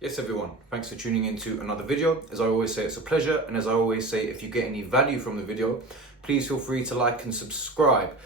Yes everyone, thanks for tuning in to another video. As I always say, it's a pleasure, and as I always say, if you get any value from the video, please feel free to like and subscribe.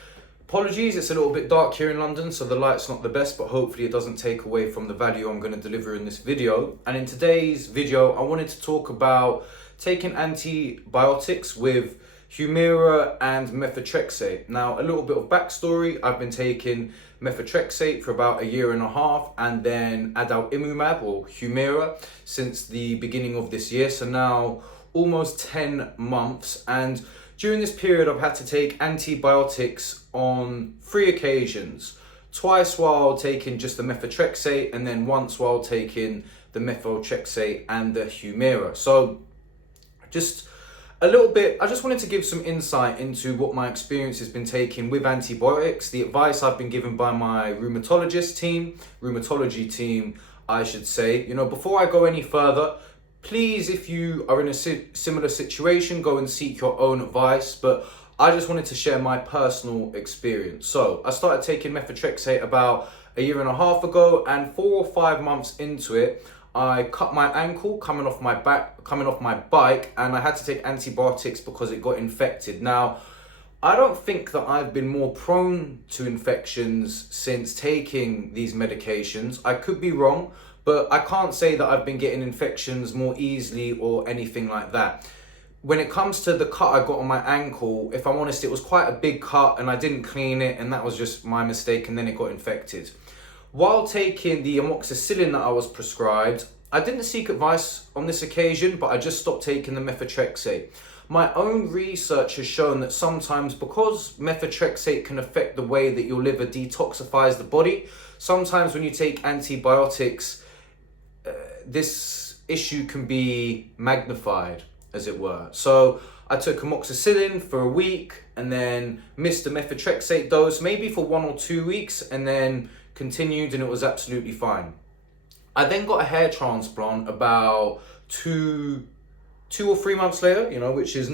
Apologies, it's a little bit dark here in London, so the light's not the best, but hopefully it doesn't take away from the value I'm going to deliver in this video. And in today's video, I wanted to talk about taking antibiotics with Humira and Methotrexate. Now, a little bit of backstory. I've been taking Methotrexate for about a year and a half, and then adalimumab or Humira since the beginning of this year. So now almost 10 months. And during this period, I've had to take antibiotics on 3 occasions. Twice while taking just the Methotrexate, and then once while taking the Methotrexate and the Humira. So just a little bit, I just wanted to give some insight into what my experience has been taking with antibiotics, the advice I've been given by my rheumatology team, I should say. You know, before I go any further, please, if you are in a similar situation, go and seek your own advice. But I just wanted to share my personal experience. So I started taking Methotrexate about a year and a half ago, and 4 or 5 months into it, I cut my ankle coming off my bike, and I had to take antibiotics because it got infected. Now, I don't think that I've been more prone to infections since taking these medications. I could be wrong, but I can't say that I've been getting infections more easily or anything like that. When it comes to the cut I got on my ankle, if I'm honest, it was quite a big cut and I didn't clean it, and that was just my mistake, and then it got infected. While taking the amoxicillin that I was prescribed, I didn't seek advice on this occasion, but I just stopped taking the Methotrexate. My own research has shown that sometimes, because Methotrexate can affect the way that your liver detoxifies the body, sometimes when you take antibiotics, this issue can be magnified, as it were. So I took amoxicillin for a week and then missed the Methotrexate dose, maybe for 1 or 2 weeks, and then continued, and it was absolutely fine. I then got a hair transplant about two or 3 months later, you know, which has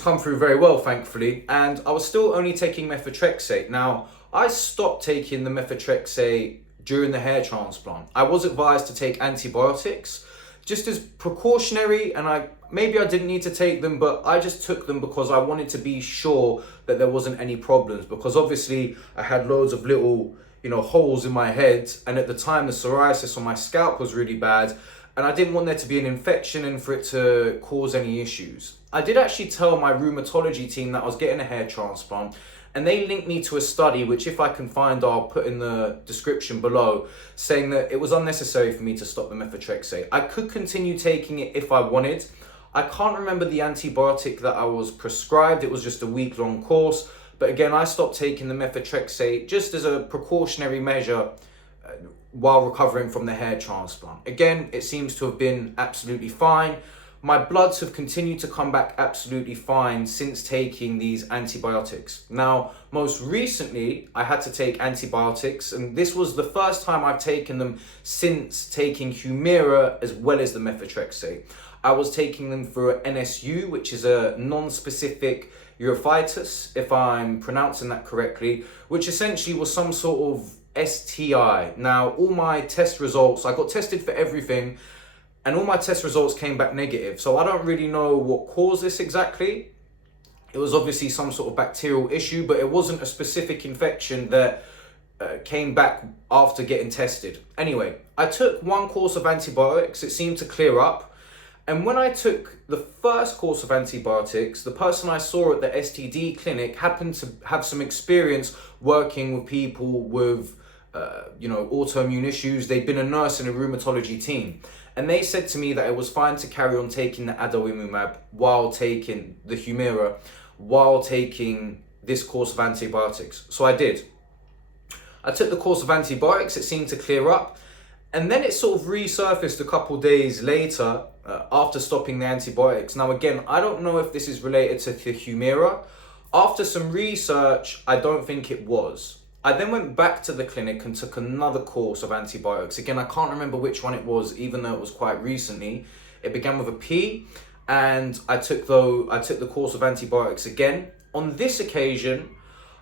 come through very well, thankfully. And I was still only taking Methotrexate. Now, I stopped taking the Methotrexate during the hair transplant. I was advised to take antibiotics just as precautionary, and maybe I didn't need to take them, but I just took them because I wanted to be sure that there wasn't any problems, because obviously I had loads of little, holes in my head, and at the time the psoriasis on my scalp was really bad, and I didn't want there to be an infection and for it to cause any issues. I did actually tell my rheumatology team that I was getting a hair transplant, and they linked me to a study, which if I can find, I'll put in the description below, saying that it was unnecessary for me to stop the Methotrexate. I could continue taking it if I wanted. I can't remember the antibiotic that I was prescribed. It was just a week-long course. But again, I stopped taking the Methotrexate just as a precautionary measure while recovering from the hair transplant. Again, it seems to have been absolutely fine. My bloods have continued to come back absolutely fine since taking these antibiotics. Now, most recently, I had to take antibiotics, and this was the first time I've taken them since taking Humira as well as the Methotrexate. I was taking them for NSU, which is a non-specific urethritis, if I'm pronouncing that correctly, which essentially was some sort of STI. Now, all my test results, I got tested for everything, and all my test results came back negative. So I don't really know what caused this exactly. It was obviously some sort of bacterial issue, but it wasn't a specific infection that came back after getting tested. Anyway, I took 1 course of antibiotics. It seemed to clear up. And when I took the first course of antibiotics, the person I saw at the STD clinic happened to have some experience working with people with autoimmune issues. They'd been a nurse in a rheumatology team. And they said to me that it was fine to carry on taking the adalimumab while taking the Humira, while taking this course of antibiotics. So I did. I took the course of antibiotics, it seemed to clear up. And then it sort of resurfaced a couple days later after stopping the antibiotics. Now again, I don't know if this is related to the Humira. After some research, I don't think it was. I then went back to the clinic and took another course of antibiotics. Again, I can't remember which one it was, even though it was quite recently. It began with a P, and I took the course of antibiotics again. On this occasion,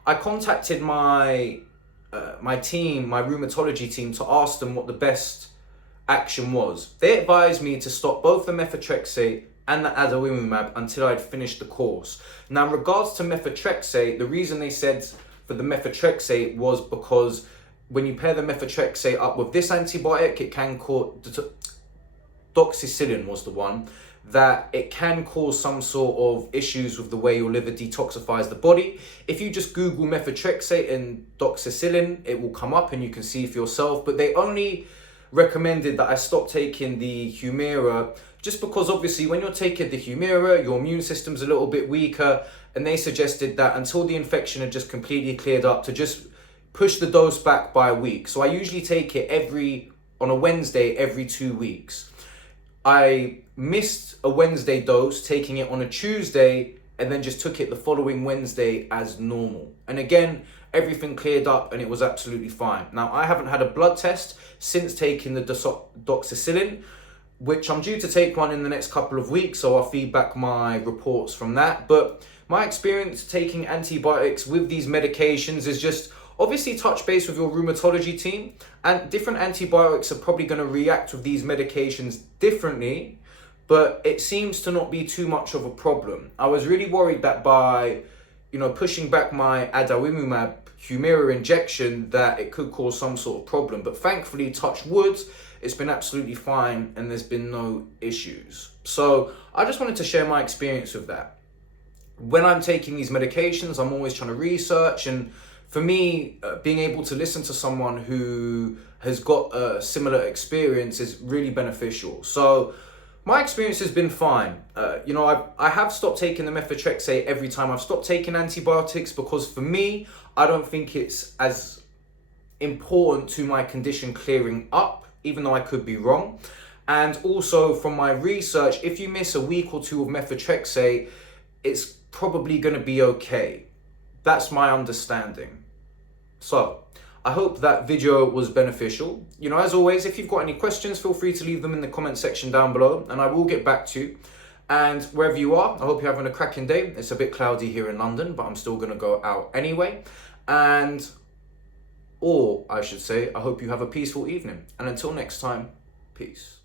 I contacted my my rheumatology team, to ask them what the best action was. They advised me to stop both the methotrexate and the adalimumab until I'd finished the course. Now, in regards to methotrexate, the reason they said for the methotrexate was because when you pair the methotrexate up with this antibiotic, it can cause, doxycycline was the one, that it can cause some sort of issues with the way your liver detoxifies the body. If you just Google methotrexate and doxycycline, it will come up and you can see for yourself. But they only recommended that I stop taking the Humira just because obviously when you're taking the Humira, your immune system's a little bit weaker, and they suggested that until the infection had just completely cleared up to just push the dose back by a week. So I usually take it on a Wednesday every 2 weeks. I missed a Wednesday dose, taking it on a Tuesday, and then just took it the following Wednesday as normal. And again, everything cleared up and it was absolutely fine. Now, I haven't had a blood test since taking the doxycycline, which I'm due to take one in the next couple of weeks, so I'll feedback my reports from that. But my experience taking antibiotics with these medications is just obviously touch base with your rheumatology team, and different antibiotics are probably going to react with these medications differently, but it seems to not be too much of a problem. I was really worried that by, pushing back my adalimumab Humira injection, that it could cause some sort of problem. But thankfully, touch wood, it's been absolutely fine and there's been no issues. So I just wanted to share my experience with that. When I'm taking these medications, I'm always trying to research, and for me, being able to listen to someone who has got a similar experience is really beneficial. So my experience has been fine. I have stopped taking the methotrexate every time I've stopped taking antibiotics, because for me, I don't think it's as important to my condition clearing up, even though I could be wrong. And also from my research, if you miss a week or two of methotrexate, it's probably going to be okay. That's my understanding. So I hope that video was beneficial. As always, if you've got any questions, feel free to leave them in the comment section down below and I will get back to you. And wherever you are, I hope you're having a cracking day. It's a bit cloudy here in London, but I'm still going to go out anyway. Or I should say, I hope you have a peaceful evening. And until next time, peace.